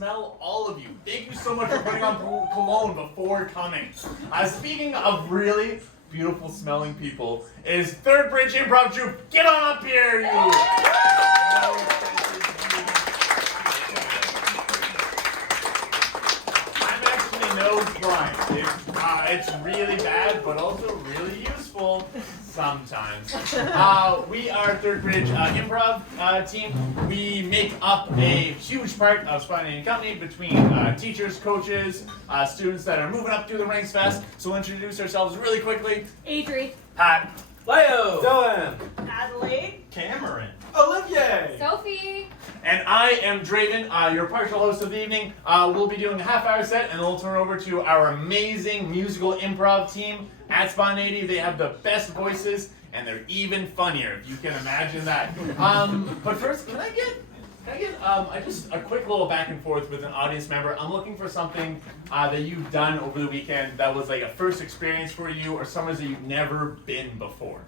smell all of you. Thank you so much for putting on cologne before coming. Speaking of really beautiful smelling people, is Third Bridge Improv Troupe. Get on up here, you! I'm actually nose blind. It's really bad, but also really useful sometimes. We are Third Bridge Improv team. We make up a huge part of Spontaneity Company between teachers, coaches, students that are moving up through the ranks fast. So we'll introduce ourselves really quickly. Adri. Pat. Leo. Dylan. Adelaide. Cameron. Olivier. Sophie. And I am Draven, your partial host of the evening. We'll be doing a half-hour set, and then we'll turn over to our amazing musical improv team at Spontaneity. They have the best voices, and they're even funnier, if you can imagine that. But first, can I get just a quick little back and forth with an audience member? I'm looking for something that you've done over the weekend that was like a first experience for you, or somewhere that you've never been before.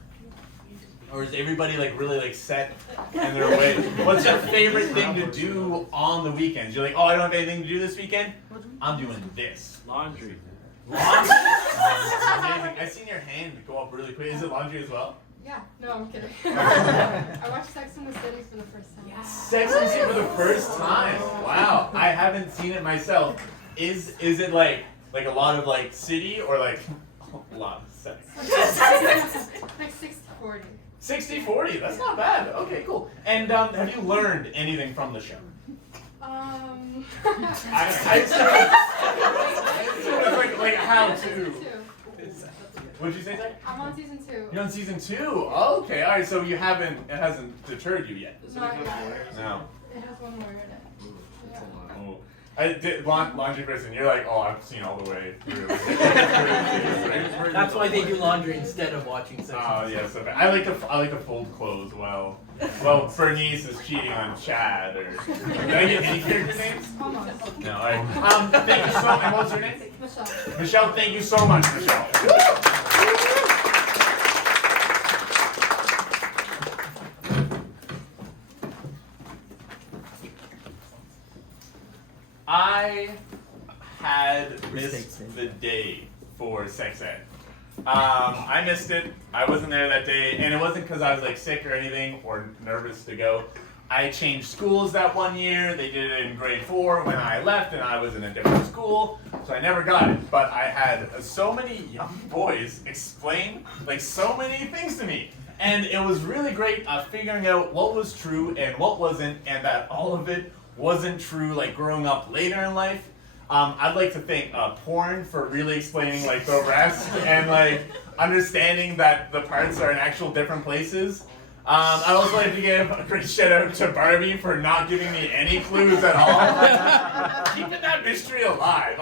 Or is everybody like really like set in their way? What's your favorite thing to do on the weekends? You're like, oh, I don't have anything to do this weekend? I'm doing this. Laundry. Laundry? Amazing. I seen your hand go up really quick. Is it laundry as well? Yeah, no, I'm kidding. I watched Sex and the City for the first time. Yes. Sex and the City for the first time. Wow. I haven't seen it myself. Is it like a lot of like city or like a lot of sex? Like 60-40. 60-40, that's not bad. Okay, cool. And have you learned anything from the show? Like how to. What'd you say, Zach? I'm on season 2. You're on season 2? Okay, alright, so it hasn't deterred you yet. Not yet. No. It has one more in it. Yeah. Oh. I did laundry person. You're like, oh, I've seen all the way through. That's why they do laundry instead of watching sex. Oh yes, okay. I like to fold clothes well. Well, Bernice is cheating on Chad, or did I get any character names? Almost. No. All right. Thank you so much. And what's her name? Michelle. Michelle. Thank you so much, Michelle. I had missed the day for sex ed. I missed it. I wasn't there that day, and it wasn't because I was like sick or anything or nervous to go. I changed schools that one year. They did it in grade 4 when I left, and I was in a different school, so I never got it. But I had so many young boys explain like so many things to me. And it was really great figuring out what was true and what wasn't, and that all of it wasn't true like growing up later in life. I'd like to thank porn for really explaining like the rest and like understanding that the parts are in actual different places. I'd also like to give a great shout out to Barbie for not giving me any clues at all. Keeping that mystery alive.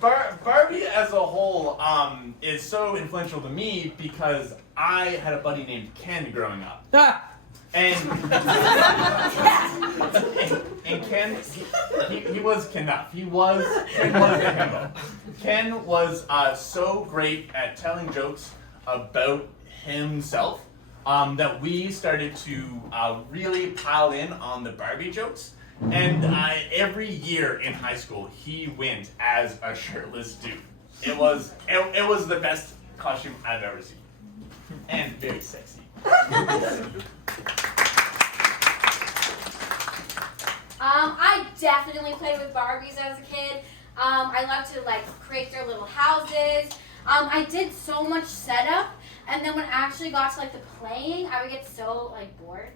Barbie as a whole is so influential to me because I had a buddy named Ken growing up. And Ken, he was Kenuff. Ken was a himbo. Ken was so great at telling jokes about himself that we started to really pile in on the Barbie jokes. And every year in high school, he went as a shirtless dude. It was the best costume I've ever seen, and very sexy. I definitely played with Barbies as a kid. I loved to like create their little houses. I did so much setup, and then when I actually got to like the playing, I would get so like bored.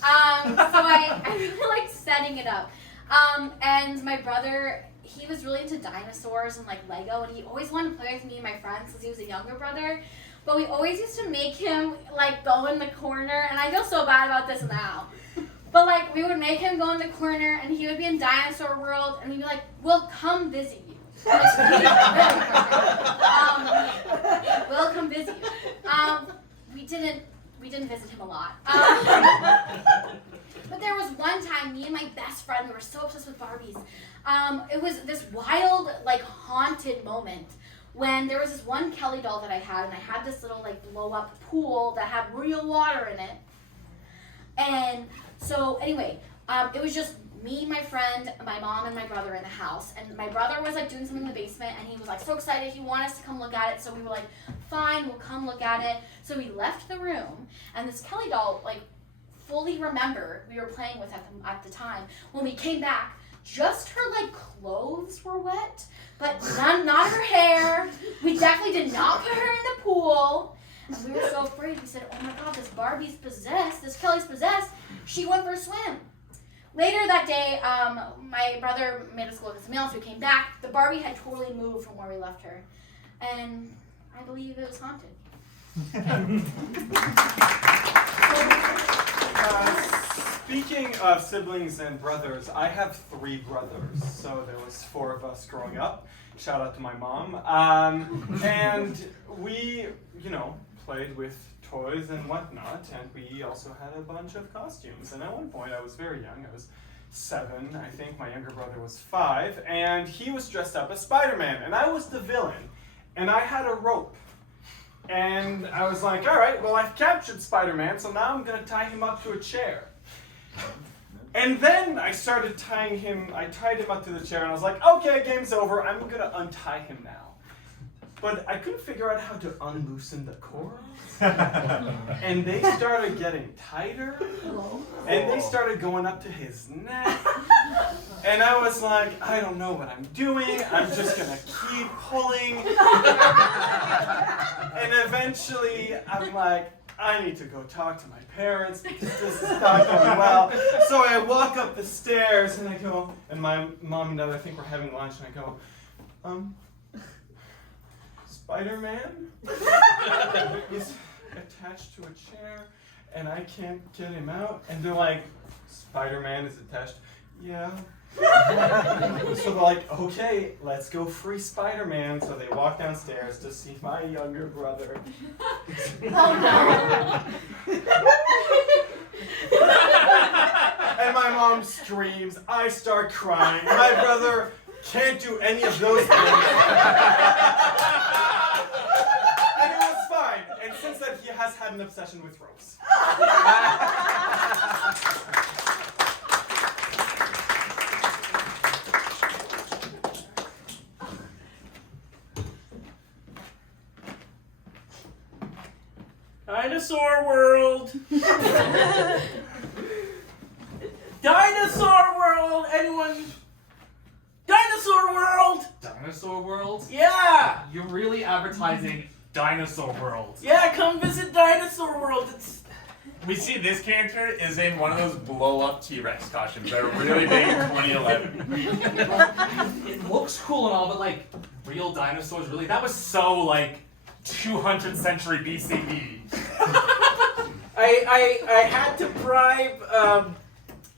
So I really liked setting it up. And my brother, he was really into dinosaurs and like Lego, and he always wanted to play with me and my friends because he was a younger brother. But we always used to make him like go in the corner, and I feel so bad about this now. But like we would make him go in the corner, and he would be in Dinosaur World, and we'd be like, "We'll come visit you." Like, we'll come visit you. We didn't visit him a lot. But there was one time, me and my best friend, we were so obsessed with Barbies. It was this wild, like haunted moment when there was this one Kelly doll that I had, and I had this little like blow up pool that had real water in it. And so anyway, it was just me, my friend, my mom, and my brother in the house. And my brother was like doing something in the basement, and he was like so excited. He wanted us to come look at it. So we were like, fine, we'll come look at it. So we left the room, and this Kelly doll like fully remembered we were playing with at the time. When we came back, just her like clothes were wet, but not her hair. We definitely did not put her in the pool. And we were so afraid. We said, oh my God, this Barbie's possessed. This Kelly's possessed. She went for a swim. Later that day, my brother made us go look at something else. We came back. The Barbie had totally moved from where we left her. And I believe it was haunted. Speaking of siblings and brothers, I have 3 brothers. So there was 4 of us growing up. Shout out to my mom. And we, played with toys and whatnot, and we also had a bunch of costumes. And at one point, I was very young. I was 7, I think. My younger brother was 5, and he was dressed up as Spider-Man, and I was the villain. And I had a rope. And I was like, all right, well, I've captured Spider-Man, so now I'm going to tie him up to a chair. And then I started tying him, I tied him up to the chair, and I was like, okay, game's over. I'm going to untie him now. But I couldn't figure out how to unloosen the cords. And they started getting tighter. And they started going up to his neck. And I was like, I don't know what I'm doing. I'm just going to keep pulling. And eventually, I'm like, I need to go talk to my parents because this is not going well. So I walk up the stairs and I go, and my mom and dad, I think we're having lunch, and I go, Spider-Man is attached to a chair and I can't get him out. And they're like, Spider-Man is attached? Yeah. So they're like, okay, let's go free Spider-Man. So they walk downstairs to see my younger brother. Oh no. And my mom screams, I start crying. My brother can't do any of those things. And it was fine. And since then, he has had an obsession with ropes. Dinosaur World! Dinosaur World! Anyone? Dinosaur World! Dinosaur World? Yeah! You're really advertising Dinosaur World. Yeah, come visit Dinosaur World. It's... We see this character is in one of those blow-up T-Rex costumes that are really big in 2011. It looks cool and all, but like, real dinosaurs, really? That was so like 200th century BCE. I had to bribe,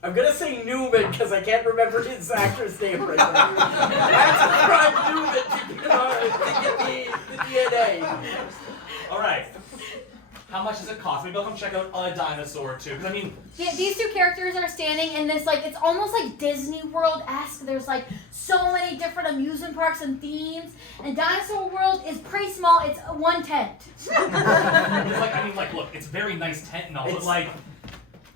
I'm gonna say Newman because I can't remember his actor's name right now. I had to bribe Newman to get the DNA. Alright. How much does it cost? Maybe I'll come check out a dinosaur too. Because I mean, These 2 characters are standing in this, like, it's almost like Disney World-esque. There's, like, so many different amusement parks and themes. And Dinosaur World is pretty small. It's one tent. it's like, look, it's a very nice tent and all, but like,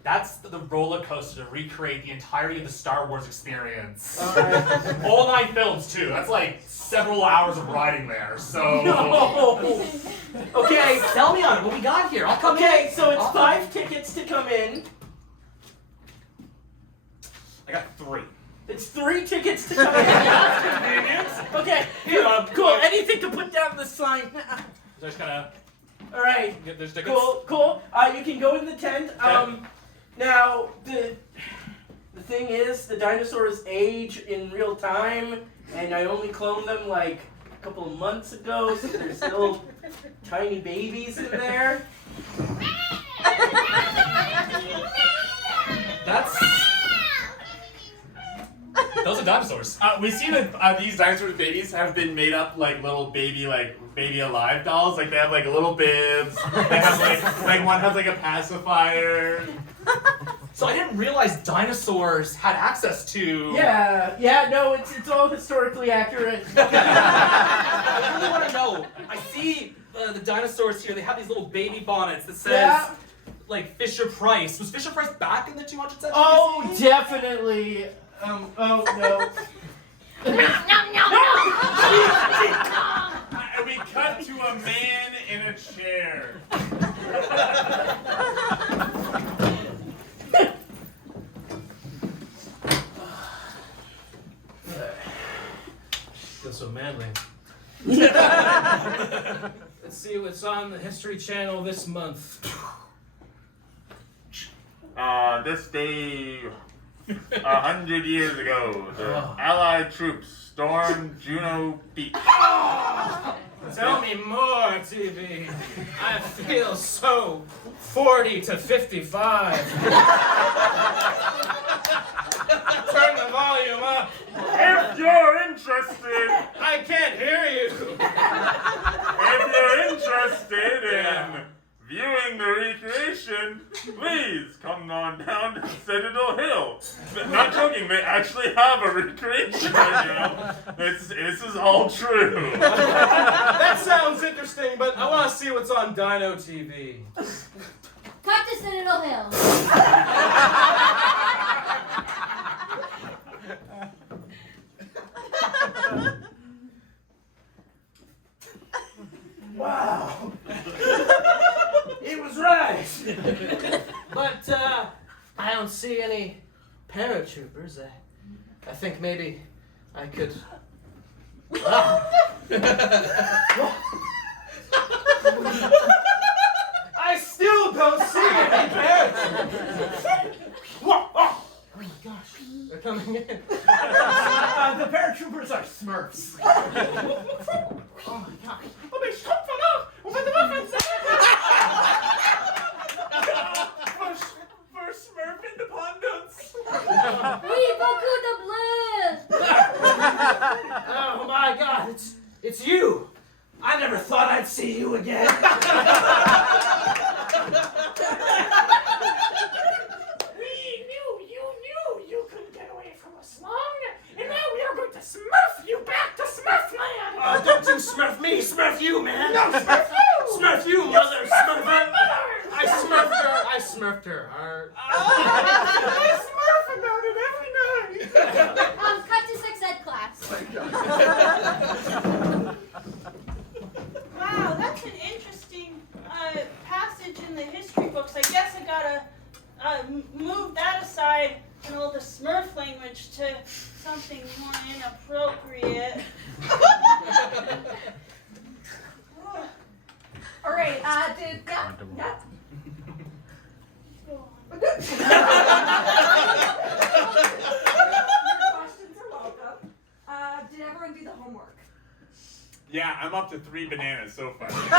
that's the roller coaster to recreate the entirety of the Star Wars experience. All 9 films too. That's like several hours of riding there. So. No. Okay. Sell me on it. What we got here? I'll come in. Okay, so it's 5 tickets to come in. I got 3. It's 3 tickets to come in. That's convenient. Okay, here, cool. Anything to put down the sign. Just gotta All right. get there's tickets. Cool. You can go in the tent. Now the thing is, the dinosaurs age in real time, and I only cloned them like a couple of months ago, so they're still tiny babies in there. Those are dinosaurs. We see that these dinosaur babies have been made up like little baby alive dolls. Like they have like little bibs. They have like one has like a pacifier. So I didn't realize dinosaurs had access to. No, it's all historically accurate. I really want to know. I see the dinosaurs here. They have these little baby bonnets that says like Fisher Price. Was Fisher Price back in the 200th century? Oh, BC? definitely. Oh no. And we cut to a man in a chair. Feel so manly. Let's see what's on the History Channel this month. This day, 100 years ago, the Allied troops stormed Juno Beach. Tell me more, TV. I feel so 40 to 55. Turn the volume up. If you're interested, I can't hear you. if you're interested in viewing the recreation, please come on down to Citadel Hill. Not joking, they actually have a recreation right now. This is all true. That sounds interesting, but I want to see what's on Dino TV. Cut to Citadel Hill. Wow. He was right. But I don't see any paratroopers. I think maybe I could. I still don't see any paratroopers. Oh my gosh, they're coming in. The paratroopers are Smurfs. Oh my gosh. Oh, they shot for now. Over the muffins. For Smurf Independence. Oui, beaucoup de bleu. Oh my God, it's you. I never thought I'd see you again. We knew you couldn't get away from us long, and now we are going to smurf you back to Smurfland! Don't you smurf me, smurf you, man. No, smurf you! Smurf you, mother Smurf my smurfer. mother! I smurfed her. I smurf about it every night! Cut to sex ed class. Wow, that's an interesting passage in the history books. I guess I gotta move that aside and all the Smurf language to something more inappropriate. All right, yeah. Go on. Your questions are welcome. Did everyone do the homework? Yeah, I'm up to 3 bananas so far. Save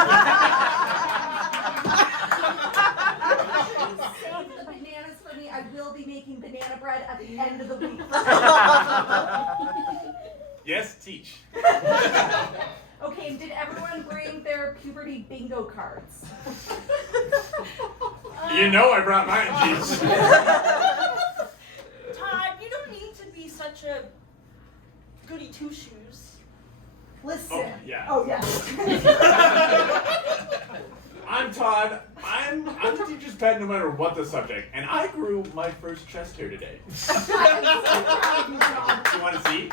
the bananas for me. I will be making banana bread at the end of the week. Yes, teach. Okay, did everyone bring their puberty bingo cards? You know I brought mine, teach. Todd, you don't need to be such a goody two-shoes. Listen. Oh, yeah. Oh, yeah. I'm Todd. I'm the teacher's pet no matter what the subject, and I grew my first chest hair today. I'm so proud of you, Todd. You want to see?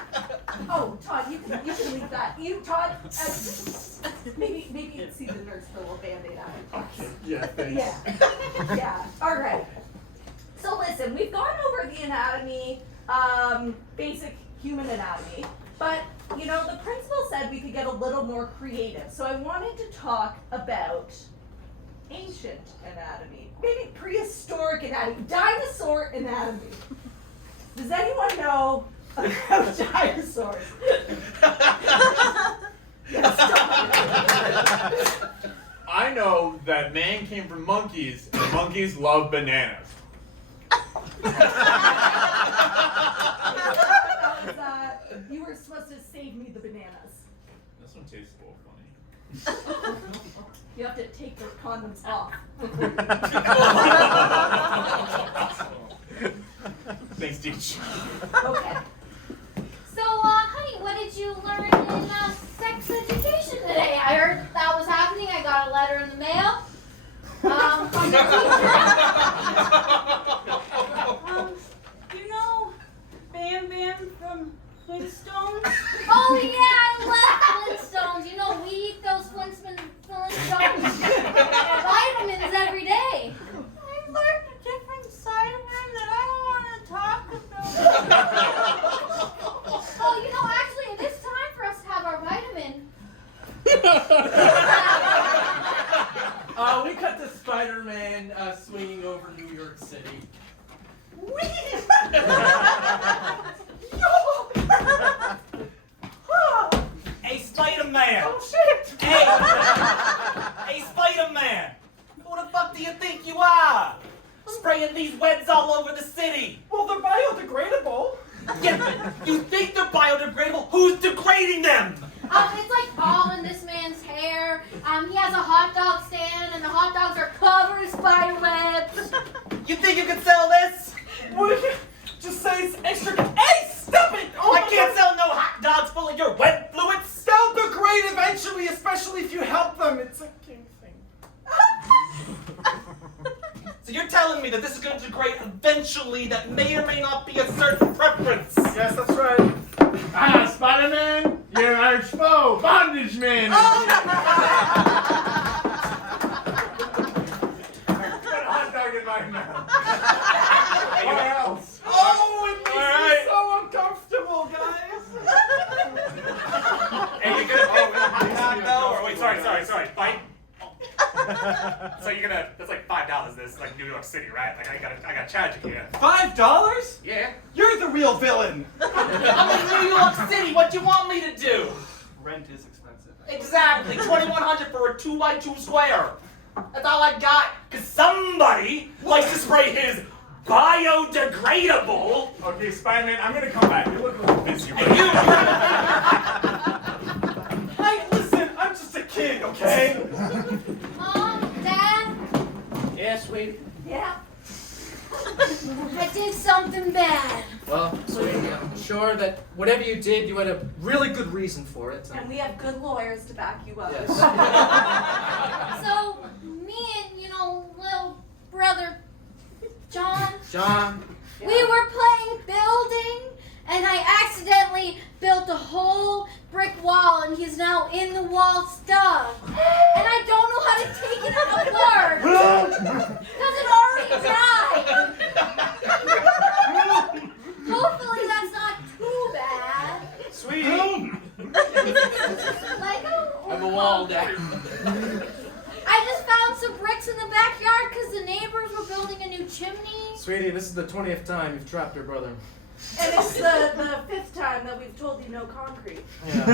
Oh, Todd, you can leave that. You, Todd, maybe see the nurse for a little Band-Aid on it. Okay. Yeah, thanks. Yeah. All right. So listen, we've gone over the anatomy, basic human anatomy, but you know the principal said we could get a little more creative. So I wanted to talk about ancient anatomy, maybe prehistoric anatomy, dinosaur anatomy. Does anyone know about dinosaurs? Yes, Todd. I know that man came from monkeys, and monkeys love bananas. You were supposed to save me the bananas. This one tastes a little funny. You have to take those condoms off. Thanks, teach. Okay. So, honey, what did you learn in sex education today? I heard that was happening. I got a letter in the mail from the teacher. Flintstones? Oh yeah, I love Flintstones. You know, we eat those Flintstones vitamins every day. I learned a different side of him that I don't want to talk about. Oh, you know, actually, it is time for us to have our vitamin. We cut to Spider-Man swinging over New York City. Hey, Spider-Man! Oh shit! Hey! Hey, Spider-Man! Who the fuck do you think you are? Spraying these webs all over the city! Well, they're biodegradable. Yeah, you think they're biodegradable? Who's degrading them? It's like all in this man's hair. He has a hot dog stand, and the hot dogs are covered in spider webs. You think you can sell this? Well, just say it's extra. Hey, stop it! Oh I my can't God. sell no hot dogs full of your web fluids! They'll degrade eventually, especially if you help them. It's a king thing. So you're telling me that this is going to degrade eventually, that may or may not be a certain preference? Yes, that's right. Ah, Spider-Man, you're our foe, Bondage Man. Oh! I've got a hot dog in my mouth. What else? Oh, it makes All me so uncomfortable, guys. Hey, you're gonna pay for the hot dog though? Or wait, sorry, bite? So you're gonna, that's like $5, this, like New York City, right? Like I gotta charge you here. $5? Yeah. You're the real villain. I'm in New York City, what do you want me to do? Rent is expensive. Exactly, $2,100 for a 2x2 square. That's all I got, cause somebody likes to spray his biodegradable. Okay, Spider-Man, I'm gonna come back. You look a little busy right You, Hey, listen, I'm just a kid, okay? Mom, Dad, Yeah, sweetie. Yeah. I did something bad. Well, sweetie, I'm sure that whatever you did, you had a really good reason for it. And we have good lawyers to back you up. Yes. So, me and, little brother John, John. we were playing building, and I accidentally built a whole brick wall, and he's now in the wall stuck. And I don't know how to take it apart because it already dried. Hopefully that's not too bad. Sweetie. Lego? I'm a wall down. I just found some bricks in the backyard because the neighbors were building a new chimney. Sweetie, this is the 20th time you've trapped your brother. And it's the 5th time that we've told you no concrete. Yeah.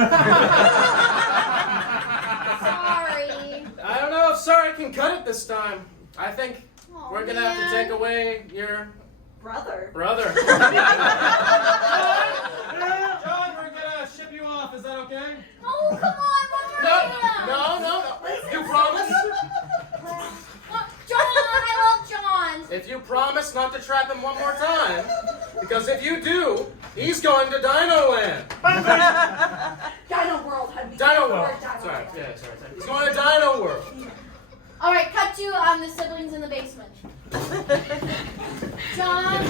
Sorry. I don't know if sorry can cut it this time. I think Oh, we're gonna have to man. take away your Brother. brother. John, we're gonna ship you off. Is that okay? Oh, come on, one more No, hand. no. You promise? John, I love John. If you promise not to trap him one more time, because if you do, he's going to Dino Land. Dino World had me. Dino World. Dino Sorry, World. yeah, sorry. He's going to Dino World. All right, cut to the siblings in the basement. John,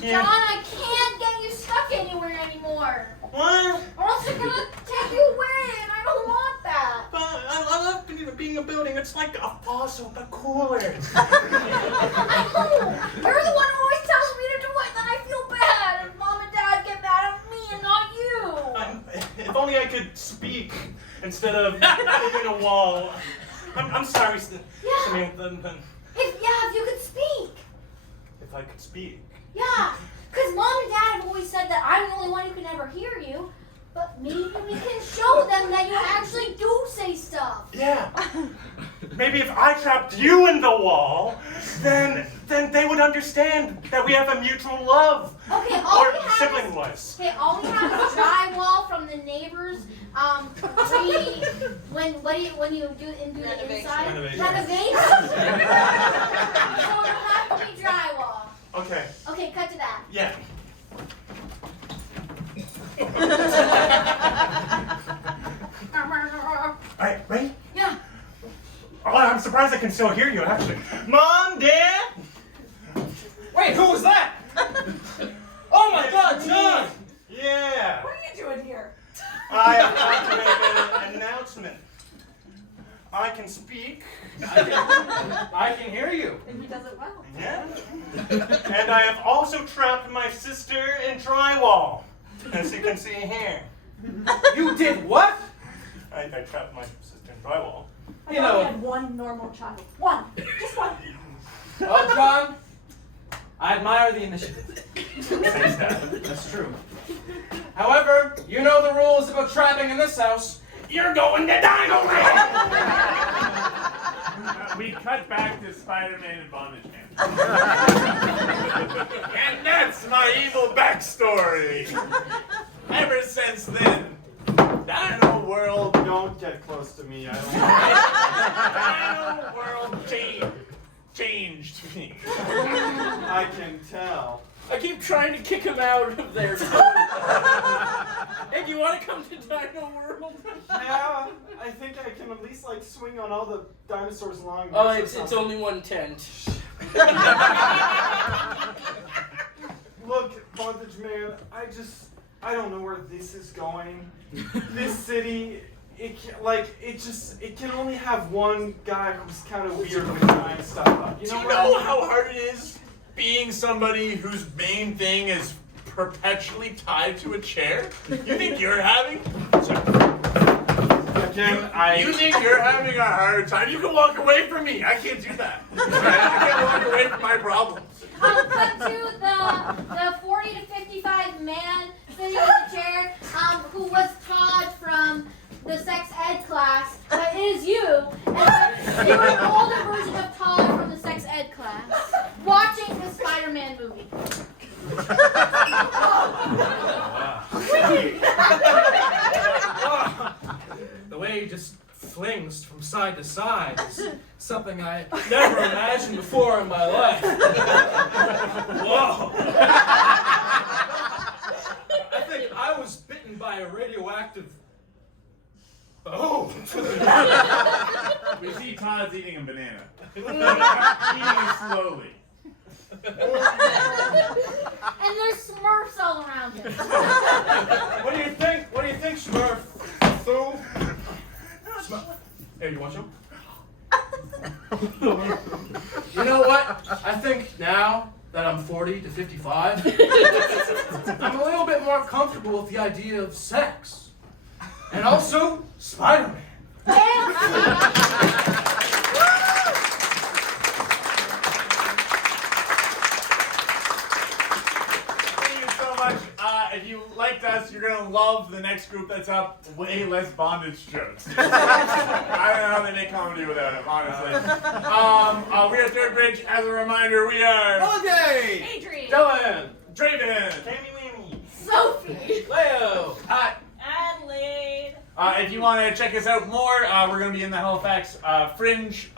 John, I can't get you stuck anywhere anymore. what? Or else they're gonna take you away, and I don't want that. But I love being a building. It's like a fossil, but cooler. I know. You're the one who always tells me to do it, then I feel bad, and Mom and Dad get mad at me and not you. If only I could speak instead of living a wall. I'm sorry, Samantha. If you could speak. If I could speak. Yeah, because Mom and Dad have always said that I'm the only one who can ever hear you. But maybe we can show them that you actually do say stuff. Yeah. Maybe if I trapped you in the wall, then they would understand that we have a mutual love. Okay, all Or we have sibling is, was. okay, all we have is drywall from the neighbors. When you do the inside Renovation. renovation. So it'll have to be drywall. Okay. Okay, cut to that. Yeah. Alright, ready? Yeah. Oh, I'm surprised I can still hear you, actually. Mom, Dad? Wait, who was that? Oh my God, John! Yeah. I have got to make an announcement. I can speak. I can hear you. And he does it well. Yeah. And I have also trapped my sister in drywall, as you can see here. You did what? I trapped my sister in drywall. I You thought know- we had one normal child. One. Just one. Well, John, I admire the initiative. Thanks, Dad. That's true. However, you know the rules about trapping in this house. You're going to Dino Land! We cut back to Spider-Man and Bondage Man. And that's my evil backstory. Ever since then, Dino World, Don't get close to me. I Dino World changed me. I can tell. I keep trying to kick him out of there. Hey, do you want to come to Dino World? Yeah, I think I can at least like swing on all the dinosaurs along. Oh, this or it's something. only one tent. Look, Bondage Man, I don't know where this is going. This city, it can only have one guy who's kind of weird with trying stuff up. Do you know how hard it is being somebody whose main thing is perpetually tied to a chair? You think you're having? You think you're having a hard time? You can walk away from me. I can't do that. I can't walk away from my problems. Cut to the 40 to 55 man sitting in the chair, who was Todd from the sex ed class, but it is you, and you're an older version of Todd from the sex ed class, watching the Spider-Man movie. The way he just flings from side to side is something I never imagined before in my life. Whoa! I think I was bitten by a radioactive. Oh! We see Todd's eating a banana. Eating slowly. And there's Smurfs all around him. What do you think? What do you think, Smurf? Smurf. Hey, you want some? You know what? I think now that I'm 40 to 55, I'm a little bit more comfortable with the idea of sex. And also, Spider-Man. Thank you so much. If you liked us, you're gonna love the next group that's up. Way less bondage jokes. I don't know how they make comedy without it, honestly. We are Third Bridge. As a reminder, we are Okay. Adrian. Dylan. Draven. Tammy Whammy. Sophie. Leo. Hi. Adelaide. If you want to check us out more, we're going to be in the Halifax Fringe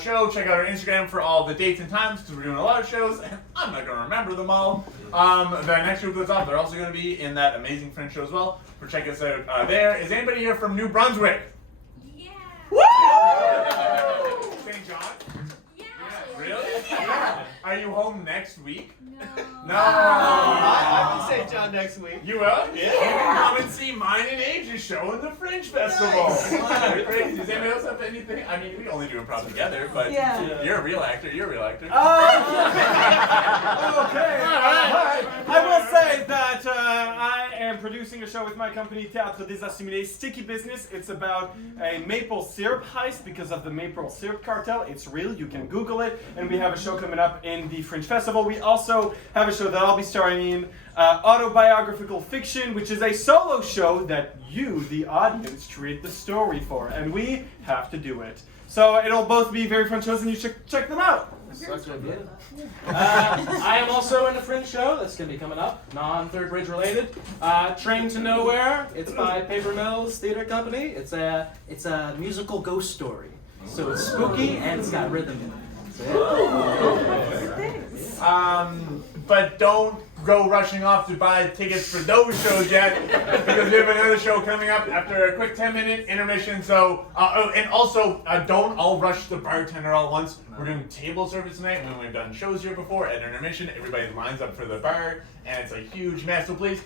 show. Check out our Instagram for all the dates and times, because we're doing a lot of shows, and I'm not going to remember them all. The next group that's up, they're also going to be in that amazing Fringe show as well. So check us out there. Is anybody here from New Brunswick? Yeah. Woo! St. John? Yeah. Really? Yeah. Are you home next week? No. I'll be St. John next week. You will? Yeah. You can come and see mine and Age's show in the Fringe Festival. Nice. Crazy. Does anybody else have anything? I mean, we only do improv together, but you're a real actor. You're a real actor. Okay. Alright. I will say that I am producing a show with my company Théâtre des Assimilés, Sticky Business. It's about a maple syrup heist because of the maple syrup cartel. It's real. You can Google it. And we have a show coming up in the Fringe Festival. We also have a show that I'll be starring in, autobiographical fiction, which is a solo show that you, the audience, create the story for, and we have to do it. So it'll both be very fun shows, and you should check them out. I am also in a Fringe show that's going to be coming up, non-Third Bridge related. Train to Nowhere. It's by Paper Mills Theater Company. It's a musical ghost story. So it's spooky and it's got rhythm in it. So, yeah. But don't go rushing off to buy tickets for those shows yet, because we have another show coming up after a quick 10-minute intermission. So, and also, don't all rush the bartender all at once. We're doing table service tonight. When we've done shows here before, at intermission, everybody lines up for the bar, and it's a huge mess. So please,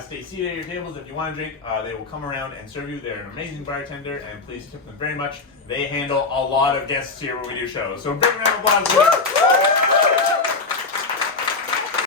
stay seated at your tables. If you want to drink, they will come around and serve you. They're an amazing bartender, and please tip them very much. They handle a lot of guests here when we do shows. So big round of applause.